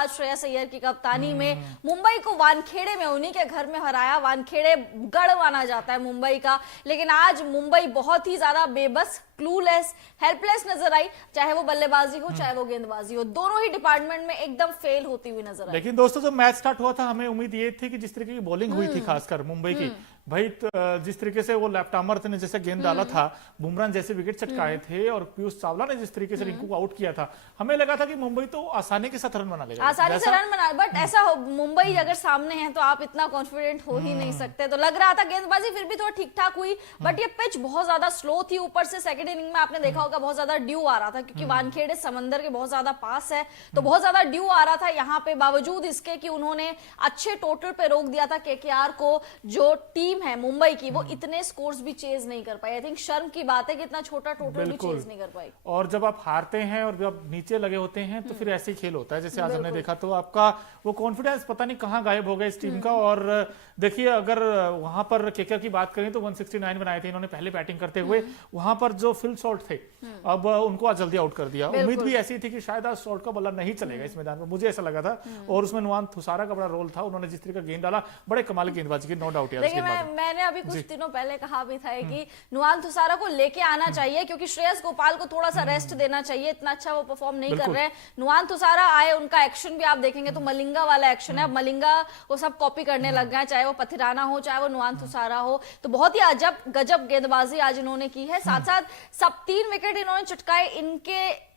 गेंदबाज श्रेयस अय्यर की कप्तानी में मुंबई को वानखेड़े में उन्हीं के घर में हराया। वानखेड़े गढ़ माना जाता है मुंबई का, लेकिन आज मुंबई बहुत ही ज्यादा बेबस, क्लूलेस, हेल्पलेस नजर आई। चाहे वो बल्लेबाजी हो चाहे वो गेंदबाजी हो, दोनों ही डिपार्टमेंट में एकदम फेल होती हुई नजर आई। लेकिन दोस्तों जब मैच स्टार्ट हुआ था हमें उम्मीद ये थी कि जिस तरीके की बॉलिंग हुई थी खासकर मुंबई की, भाई जिस तरीके से वो लेफ्ट आर्मर ने जैसे गेंद डाला था, बुमराह जैसे विकेट चटकाए थे और पीयूष चावला ने जिस तरीके से रिंकू को आउट किया था, हमें लगा था कि मुंबई तो आसानी के साथ रन बना लेगा, आसानी से रन बना। बट ऐसा हो, मुंबई अगर सामने है तो आप इतना कॉन्फिडेंट हो ही नहीं सकते। तो लग रहा था गेंदबाजी फिर भी थोड़ा ठीक ठाक हुई, बट ये पिच बहुत ज्यादा स्लो थी। ऊपर से सेकंड इनिंग में आपने देखा होगा बहुत ज्यादा ड्यू आ रहा था, क्योंकि वानखेड़े समंदर के बहुत ज्यादा पास है, तो बहुत ज्यादा ड्यू आ रहा था यहाँ पे। बावजूद इसके कि उन्होंने अच्छे टोटल पे रोक दिया था केकेआर को, जो टीम है मुंबई की वो इतने स्कोर्स भी चेज नहीं कर पाई। आई थिंक शर्म की बात है कि इतना छोटा टोटल भी चेज नहीं कर पाई। और जब आप हारते हैं और जब नीचे लगे होते हैं तो फिर ऐसे ही खेल होता है। जैसे आज हमने देखा तो आपका वो कॉन्फिडेंस पता नहीं कहां गायब हो गया इस टीम का। और देखिए अगर वहां पर केकेआर की बात करें तो 169 बनाए थे इन्होंने पहले बैटिंग करते हुए। वहां पर जो फिल सॉल्ट थे अब उनको आज जल्दी आउट कर दिया। उम्मीद भी ऐसी थी कि शायद आज सॉल्ट का बल्ला नहीं चलेगा इस मैदान में, मुझे ऐसा लगा था। और उसमें नुआन थुसारा का बड़ा रोल था, उन्होंने जिस तरह का गेंद डाला, बड़े कमाल की गेंदबाजी की, नो डाउट। मैंने अभी कुछ दिनों पहले कहा भी था कि नुआन थुसारा को लेके आना चाहिए, क्योंकि श्रेयस गोपाल को थोड़ा सा रेस्ट देना चाहिए, इतना अच्छा वो परफॉर्म नहीं कर रहे हैं। नुआन थुसारा आए, उनका एक्शन भी आप देखेंगे तो मलिंगा वाला एक्शन है। अब मलिंगा को सब कॉपी करने लग गए, चाहे वो पथिराना हो चाहे वो नुआन थुसारा हो। तो बहुत ही अजब गजब गेंदबाजी आज इन्होंने की है। साथ साथ सब 3 विकेट इन्होंने चटकाए।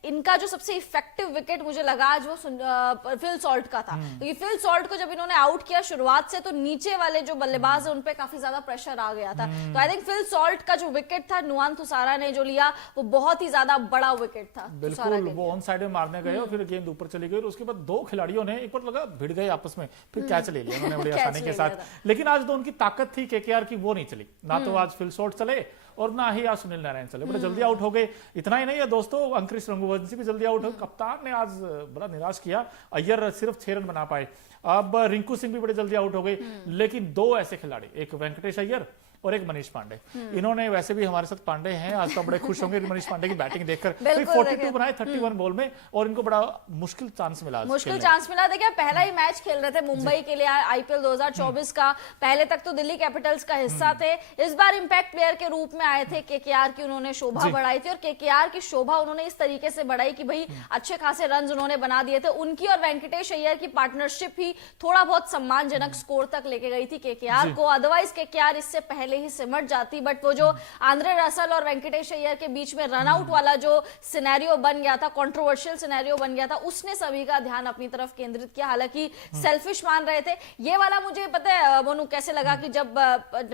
इनका जो सबसे इफेक्टिव विकेट मुझे लगा आज वो फिल सॉल्ट का था, क्योंकि फिल सॉल्ट को जब इन्होंने आउट किया शुरुआत से, तो नीचे वाले जो बल्लेबाज है उन पे काफी ज्यादा प्रेशर आ गया था। तो आई थिंक फिल सॉल्ट का जो विकेट था नुआन थुसारा ने जो लिया वो बहुत ही ज्यादा बड़ा विकेट था। बिल्कुल, वो ऑन साइड में मारने गए और फिर गेंद ऊपर चली गई और उसके बाद 2 खिलाड़ियों ने एक बार लगा भिड़ गए आपस में, फिर कैच ले लिया उन्होंने बड़ी आसानी के साथ। लेकिन आज तो उनकी ताकत थी केकेआर की, वो नहीं चली। ना तो आज फिल सॉल्ट चले और ना ही आज सुनील नारायण चले, बड़े जल्दी आउट हो गए। इतना ही नहीं है दोस्तों, अंकुरिश रंगवंशी भी जल्दी आउट हो। कप्तान ने आज बड़ा निराश किया, अय्यर सिर्फ 6 रन बना पाए। अब रिंकू सिंह भी बड़े जल्दी आउट हो गए। लेकिन 2 ऐसे खिलाड़ी, एक वेंकटेश अय्यर और एक मनीष पांडे, इन्होंने वैसे भी हमारे साथ पांडे हैं, आज तो बड़े खुश होंगे मनीष पांडे की बैटिंग देखकर। 42 बनाए 31 बॉल में और इनको बड़ा मुश्किल चांस मिला। देखिए पहला ही मैच खेल रहे थे मुंबई के लिए आईपीएल 2024 का। पहले तक तो दिल्ली कैपिटल्स का हिस्सा थे, इस बार इंपैक्ट प्लेयर के रूप में आए थे केकेआर की। उन्होंने शोभा बढ़ाई थी और केकेआर की शोभा उन्होंने इस तरीके से बढ़ाई कि भाई अच्छे खासे रन उन्होंने बना दिए थे। उनकी और वेंकटेश अय्यर की पार्टनरशिप ही थोड़ा बहुत सम्मानजनक स्कोर तक लेके गई थी केकेआर को। अदरवाइज केकेआर इससे पहले ही सिमट जाती। बट वो जो आंद्रे रसल और वेंकटेश अय्यर के बीच में रनआउट वाला जो सिनेरियो बन गया था, कंट्रोवर्शियल सिनेरियो बन गया था, उसने सभी का ध्यान अपनी तरफ केंद्रित किया। हालांकि सेल्फिश मान रहे थे। ये वाला मुझे पता है मोनू कैसे लगा कि जब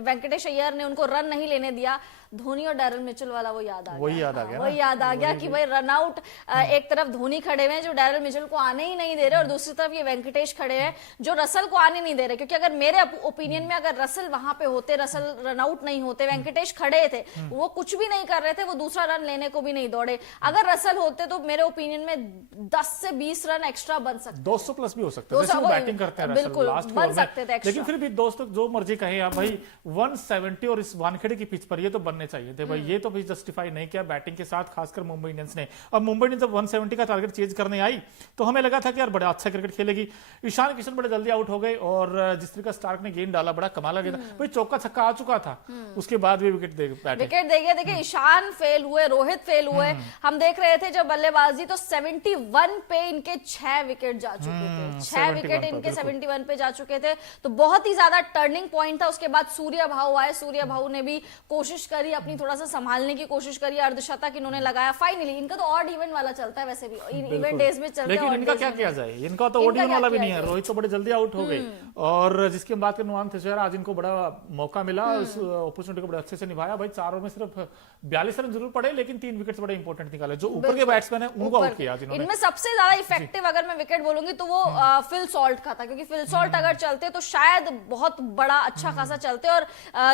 वेंकटेश अय्यर ने उनको रन नहीं लेने दिया, धोनी और डैरल मिचेल वाला वो याद आ गया। वही याद आ गया कि भाई रनआउट, एक तरफ धोनी खड़े हुए हैं जो डैरल मिचेल को आने ही नहीं दे रहे, और दूसरी तरफ ये वेंकटेश खड़े हैं जो रसल को आने नहीं दे रहे। क्योंकि अगर मेरे ओपिनियन में अगर रसल वहां पे होते, रसल रनआउट नहीं होते, वेंकटेश खड़े थे, वो कुछ भी नहीं कर रहे थे, वो दूसरा रन लेने को भी नहीं दौड़े। अगर रसल होते तो मेरे ओपिनियन में 10 से 20 रन एक्स्ट्रा बन सकते, 200 प्लस भी हो सकते हैं। जैसे वो बैटिंग करते हैं बिल्कुल बन सकते थे। लेकिन फिर भी दोस्तों जो मर्जी कहें आप, भाई 170 और इस वानखेड़े की पिच पर ये तो बनने चाहिए थे भाई, ये तो भी जस्टिफाई नहीं किया बैटिंग के साथ, खासकर मुंबई इंडियंस ने। अब मुंबई इंडियंस जब 170 का टारगेट चेज करने आई तो हमें लगा था कि यार बड़ा अच्छा क्रिकेट खेलेगी। ईशान किशन बड़े जल्दी आउट हो गए और जिस तरह का स्टार्क ने गेंद डाला, बड़ा कमाल लगा था भाई, चौका छक्का आ चुका था, उसके बाद भी विकेट दे गए। देखिए ईशान फेल हुए, रोहित फेल हुए। हम देख रहे थे जब बल्लेबाजी तो 71 पे इनके 6 विकेट जा चुके थे, 6 विकेट इनके 71 पे जा चुके थे। तो बहुत ही ज्यादा टर्निंग पॉइंट था। उसके बाद सूर्य भाऊ आए, सूर्य भाऊ ने भी कोशिश करी, अपनी थोड़ा सा संभालने की कोशिश करी, अर्धशतक इन्होंने लगाया। फाइनली इनका तो ऑड इवन वाला चलता है, वैसे भी इवेंट डेज में चलता है। लेकिन इनका क्या किया जाए, इनका तो ऑड इवन वाला भी नहीं है। रोहित तो बड़े जल्दी आउट हो गए और जिसकी बात करें नुआन थुसारा, आज इनको बड़ा मौका मिला, उस अपॉर्चुनिटी को बड़े अच्छे से निभाया। भाई 4 ओवर में सिर्फ 42 रन जरूर पड़े, लेकिन 3 विकेट्स बड़े इंपॉर्टेंट निकाले। जो ऊपर के बैट्समैन है उनको आउट किया इन्होंने। इनमें सबसे ज्यादा इफेक्टिव अगर मैं विकेट बोलूंगी तो वो फिल सॉल्ट का था, क्योंकि फिल सॉल्ट अगर चलते तो शायद बहुत बड़ा अच्छा खासा चलते और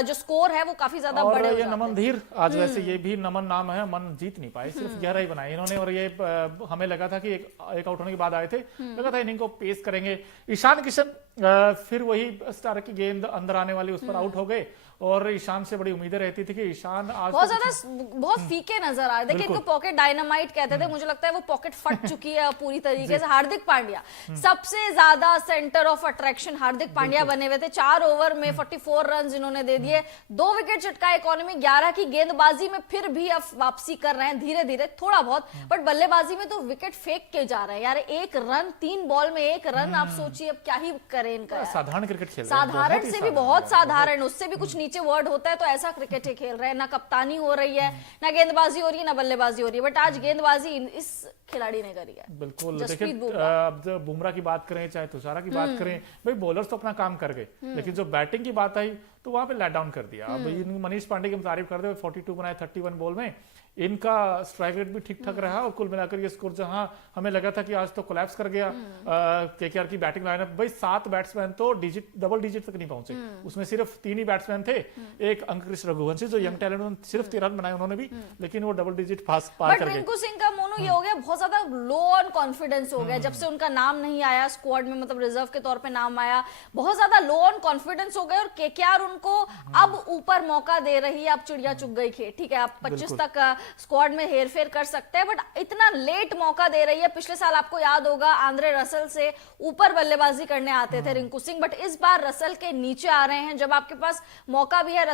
जो स्कोर है वो काफी ज्यादा बड़े हो जाते। नमन धीर आज वैसे ये भी नमन नाम है, मन जीत नहीं पाए, सिर्फ 11 ही बनाए इन्होंने। और ये हमें लगा था कि एक आउट होने के बाद आए थे, लगा था इनिंग को पेस करेंगे। ईशान किशन फिर वही स्टार की गेंद अंदर आने वाली, उस पर आउट हो गए और ईशान से बड़ी उम्मीदें रहती थी कि ईशान आज बहुत ज्यादा बहुत फीके नजर आ रहे। देखिए इनको पॉकेट डायनामाइट कहते थे, मुझे लगता है वो पॉकेट फट चुकी है पूरी तरीके से। हार्दिक पांड्या सबसे ज्यादा centre of attraction Hardik Pandya बने हुए थे। 4 ओवर में 44 रन इन्होंने दे दिए, 2 विकेट चटका। इकोनॉमी 11 की गेंदबाजी में फिर भी अब वापसी कर रहे हैं धीरे धीरे थोड़ा बहुत, बट बल्लेबाजी में तो विकेट फेंक के जा रहे हैं यार। 1 रन 3 बॉल में 1 रन, आप सोचिए अब क्या ही करें इनका। साधारण क्रिकेट खेल रहे हैं, साधारण से भी बहुत साधारण, उससे भी कुछ नीचे वर्ड होता है तो ऐसा क्रिकेट ही खेल रहे हैं। ना कप्तानी हो रही है, ना गेंदबाजी हो रही है, ना बल्लेबाजी हो रही है, बट आज गेंदबाजी इस खिलाड़ी ने करी है। बिल्कुल। देखिए अब जब बुमराह की बात करें चाहे तुषारा की बात करें, भाई बॉलर्स तो अपना काम कर गए, लेकिन जो बैटिंग की बात आई तो वहां पे लेट डाउन कर दिया। अब मनीष पांडे की हम तारीफ कर दे, 42 बनाए 31 बॉल में, इनका स्ट्राइक रेट भी ठीक ठाक रहा और कुल मिलाकर ये स्कोर जहां हमें लगा था कि आज तो कोलैप्स कर गया केकेआर की बैटिंग लाइनअप। भाई 7 बैट्समैन तो डबल डिजिट तक नहीं पहुंचे, उसमें सिर्फ 3 ही बैट्समैन थे। एक अंकुरिश रघुवंशी जो यंग टैलेंट, सिर्फ 13 रन बनाए उन्होंने भी, लेकिन वो डबल डिजिट पार कर गए। रिंकू सिंह का मोनू ये हो गया, बहुत ज्यादा लो ऑन कॉन्फिडेंस हो गया जब से उनका नाम नहीं आया स्क्वाड में, मतलब रिजर्व के तौर पे नाम आया, बहुत ज्यादा लो ऑन कॉन्फिडेंस हो गए। और केकेआर उनको अब ऊपर मौका दे रही है। अब चिड़िया चुग गई खेत, ठीक है आप 25 तक स्क्वाड में हेरफेर कर सकते हैं, बट इतना लेट मौका दे रही है। पिछले साल आपको याद होगा आंद्रे रसल से ऊपर बल्लेबाजी करने आते थे रिंकू सिंह, बट इस बार रसल के नीचे आ रहे हैं। जब आपके पास मौका भी है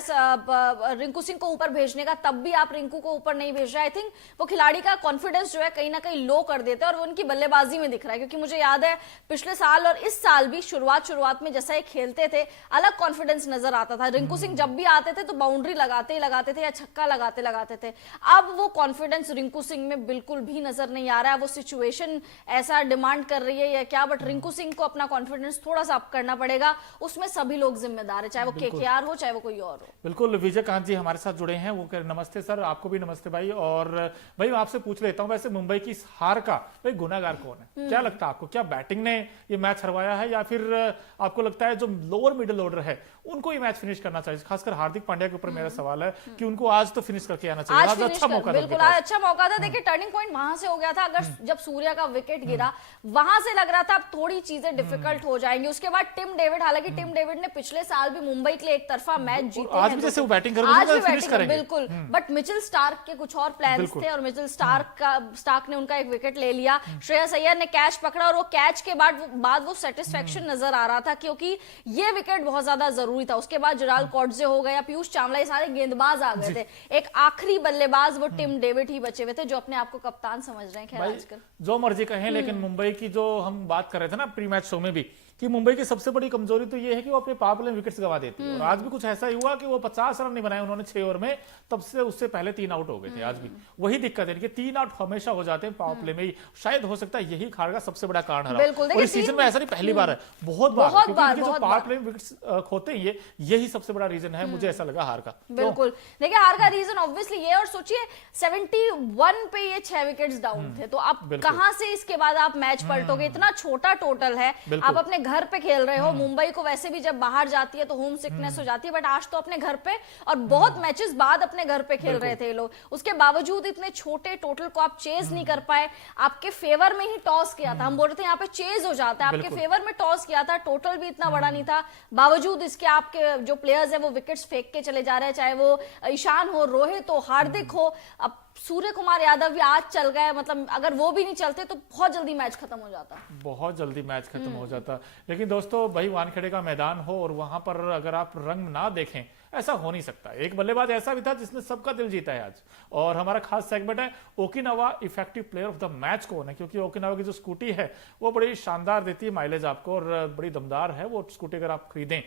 रिंकू सिंह को ऊपर भेजने का, तब भी आप रिंकू को ऊपर नहीं भेज रहे। आई थिंक वो खिलाड़ी का कॉन्फिडेंस जो है कहीं ना कहीं लो कर देते हैं और वो उनकी बल्लेबाजी में दिख रहा है। क्योंकि मुझे याद है पिछले साल और इस साल भी शुरुआत में जैसा ये खेलते थे अलग कॉन्फिडेंस नजर आता था। रिंकू सिंह जब भी आते थे तो बाउंड्री लगाते ही लगाते थे या छक्का लगाते थे। अब वो कॉन्फिडेंस रिंकू सिंह में बिल्कुल भी नजर नहीं आ रहा है। वो सिचुएशन ऐसा डिमांड कर रही है या क्या, बट रिंकू सिंह को अपना कॉन्फिडेंस थोड़ा सा अप करना पड़ेगा। उसमें सभी लोग जिम्मेदार है, चाहे वो केकेआर हो चाहे वो कोई और हो। बिल्कुल। विजय कांत जी हमारे साथ जुड़े हैं, वो कह नमस्ते सर। आपको भी नमस्ते भाई। और भाई मैं आपसे पूछ लेता हूं, वैसे मुंबई की इस हार का भाई गुनाहगार कौन है? क्या लगता है आपको, क्या बैटिंग ने ये मैच हरवाया है या फिर आपको लगता है जो लोअर मिडिल ऑर्डर है उनको ये मैच फिनिश करना चाहिए? खासकर हार्दिक पांड्या के ऊपर मेरा सवाल है कि उनको आज तो फिनिश करके आना चाहिए। आज अच्छा मौका था, बिल्कुल आज अच्छा मौका था। देखिए टर्निंग पॉइंट वहां से हो गया था, अगर जब सूर्या का विकेट गिरा वहां से लग रहा था अब थोड़ी चीजें डिफिकल्ट हो जाएंगी। उसके बाद टिम डेविड, हालांकि टिम डेविड ने पिछले साल भी मुंबई के लिए एक तरफा मैच जीते आज भी जैसे वो बैटिंग करेंगे बिल्कुल, बट मिचेल स्टार्क के कुछ और प्लान्स थे और मिचेल स्टार्क ने उनका एक विकेट ले लिया। श्रेयस अय्यर ने कैच पकड़ा और वो कैच के बाद वो सेटिस्फेक्शन नजर आ रहा था क्योंकि ये विकेट बहुत ज्यादा जरूरी था। उसके बाद जराल कॉडजे हो गया, पीयूष चावला, ये सारे गेंदबाज आ गए थे। एक आखिरी बल्लेबाज वो टिम डेविड ही बचे हुए थे जो अपने आप को कप्तान समझ रहे हैं। खैर आजकल जो मर्जी कहें, लेकिन मुंबई की जो हम बात कर रहे थे ना प्री मैच शो में भी कि मुंबई की सबसे बड़ी कमजोरी तो ये है कि वो अपने पावर प्ले में विकेट्स गवा देती है। और आज भी कुछ ऐसा ही हुआ कि वो 50 रन नहीं बनाए उन्होंने 6 ओवर में, तब से उससे पहले 3 आउट हो गए थे। आज भी वही दिक्कत है कि 3 आउट हमेशा हो जाते हैं पावर प्ले में ही। शायद हो सकता है यही हार का सबसे बड़ा कारण है। और इस सीजन में ऐसा नहीं पहली बार है, बहुत बार जो पावर प्ले में विकेट्स खोते हैं यही सबसे बड़ा रीजन है, मुझे ऐसा लगा हार का। बिल्कुल देखिए हार का रीजन ऑब्वियसली ये, और सोचिए 71 पे ये 6 विकेट्स डाउन थे, तो आप कहां से इसके बाद आप मैच पलटोगे? इतना छोटा टोटल है, आप अपने घर पे खेल रहे हो। मुंबई को वैसे भी जब बाहर जाती है तो होम सिकनेस हो जाती है, बट आज तो अपने घर पे और बहुत मैचेस बाद अपने घर पे खेल रहे थे ये लोग। उसके बावजूद इतने छोटे टोटल को आप चेज नहीं कर पाए। आपके फेवर में ही टॉस किया था, हम बोल रहे थे यहाँ पे चेज हो जाता है, आपके फेवर में टॉस किया था, टोटल भी इतना बड़ा नहीं था, बावजूद इसके आपके जो प्लेयर्स है वो विकेट्स फेंक के चले जा रहे हैं, चाहे वो ईशान हो, रोहित हो, हार्दिक हो। अब सूर्य कुमार यादव भी आज चल गए, मतलब अगर वो भी नहीं चलते तो बहुत जल्दी मैच खत्म हो जाता, बहुत जल्दी मैच खत्म हो जाता। लेकिन दोस्तों भाई वानखेड़े का मैदान हो और वहां पर अगर आप रंग ना देखें, ऐसा हो नहीं सकता। एक बल्लेबाज ऐसा भी था जिसने सबका दिल जीता है आज, और हमारा खास सेगमेंट है Okinawa effective player of the match कौन है, क्योंकि ओकिनावा की जो स्कूटी है वो बड़ी शानदार देती है माइलेज आपको और बड़ी दमदार है वो स्कूटी। अगर आप खरीदें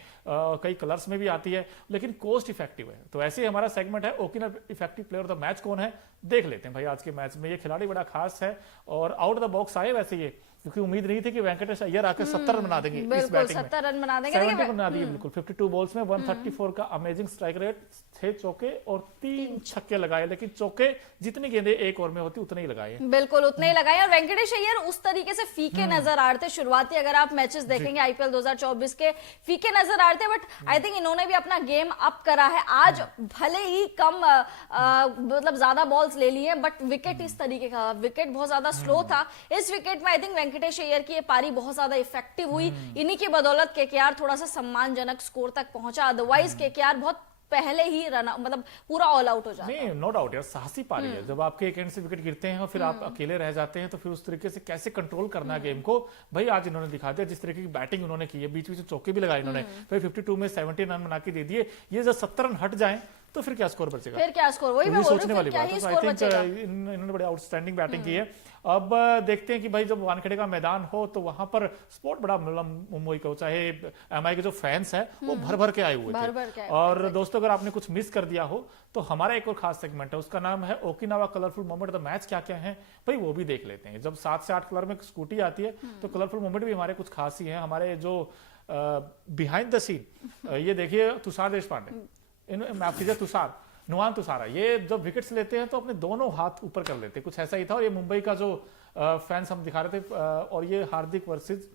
कई कलर्स में भी आती है, लेकिन कॉस्ट इफेक्टिव है। तो ऐसे ही हमारा सेगमेंट है Okinawa effective player of the match कौन है, देख लेते हैं भाई आज के मैच में। ये खिलाड़ी बड़ा खास है और आउट द बॉक्स आए वैसे ये, क्योंकि उम्मीद नहीं थी कि वेंकटेश अय्यर आकर 70 रन बना देंगे इस बैटिंग में। 70 रन बना देंगे, 70 बना दिए बिल्कुल। 52 बॉल्स में 134 का अमेजिंग स्ट्राइक रेट, 6 चौके और 3 छक्के लगाए, लेकिन चौके जितनी गेंदें एक ओवर में होती उतने ही लगाए, बिल्कुल उतने ही लगाए। और वेंकटेश अय्यर उस तरीके से फीके नजर आ रहे थे शुरुआती, अगर आप मैचेस देखेंगे आईपीएल 2024 के, फीके नजर आ रहे थे, बट आई थिंक इन्होंने भी अपना गेम अप करा है। आज भले ही कम मतलब ज्यादा बॉल्स ले लिए, बट विकेट इस तरीके का, विकेट बहुत ज्यादा स्लो था। इस विकेट में आई थिंक वेंकटेश अय्यर की पारी बहुत ज्यादा इफेक्टिव हुई। इन्हीं की बदौलत केकेआर थोड़ा सा सम्मानजनक स्कोर तक पहुंचा, अदरवाइज केकेआर बहुत पहले ही रन मतलब पूरा ऑल आउट हो जाता। नहीं, नो डाउट यार, साहसी पारी है। जब आपके एक एंड से विकेट गिरते हैं और फिर आप अकेले रह जाते हैं, तो फिर उस तरीके से कैसे कंट्रोल करना है गेम को, भाई आज इन्होंने दिखा दिया। जिस तरीके की बैटिंग उन्होंने की है, बीच बीच में चौके भी लगाए इन्होंने, फिर 52 में 17 रन बना के दे दिए। ये जब 70 रन हट जाए तो फिर क्या स्कोर बचेगा? फिर क्या स्कोर, वही मैं बोल सोचने रही हूँ, वाली फिर क्या बात ही है। स्कोर आई थिंक बचेगा। इन्होंने बड़ी आउटस्टैंडिंग बैटिंग की है। अब देखते हैं कि भाई जब वानखेड़े का मैदान हो तो वहां पर स्पोर्ट बड़ा मतलब मुंबई का, चाहे एमआई के जो फैंस हैं वो भर भर के आए हुए भर भर के थे। आए और दोस्तों, अगर आपने कुछ मिस कर दिया हो तो हमारा एक और खास सेगमेंट है, उसका नाम है Okinawa colourful moment the match. क्या क्या है भाई वो भी देख लेते हैं। जब 7 से 8 कलर में स्कूटी आती है तो कलरफुल मोमेंट भी हमारे कुछ खास ही हैं। हमारे जो बिहाइंड द सीन ये देखिए, तुषार देशपांडे, माफ कीजिए तुषार, नुआन तुषारा, ये जब विकेट्स लेते हैं तो अपने दोनों हाथ ऊपर कर लेते हैं, कुछ ऐसा ही था। और ये मुंबई का जो फैंस हम दिखा रहे थे, और ये हार्दिक वर्सेस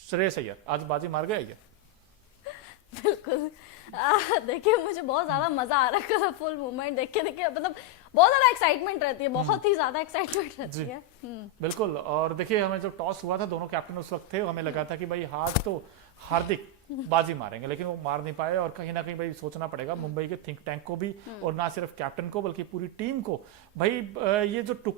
श्रेयस अय्यर, आज बाजी मार गया ये। बिल्कुल। देखिए मुझे बहुत ज्यादा मजा आ रहा है कलरफुल मूवमेंट देख के। देखिए मतलब बहुत ज्यादा एक्साइटमेंट रहती है, बहुत ही ज्यादा एक्साइटमेंट रहती है। बिल्कुल। और देखिए, हमें जब टॉस हुआ था, दोनों कैप्टन उस वक्त थे, हमें लगा था कि भाई हाथ तो हार्दिक बाजी मारेंगे, लेकिन वो मार नहीं पाए। और कहीं ना कहीं भाई सोचना पड़ेगा मुंबई के थिंक टैंक को भी, और ना सिर्फ कैप्टन को बल्कि पूरी टीम को। भाई ये जो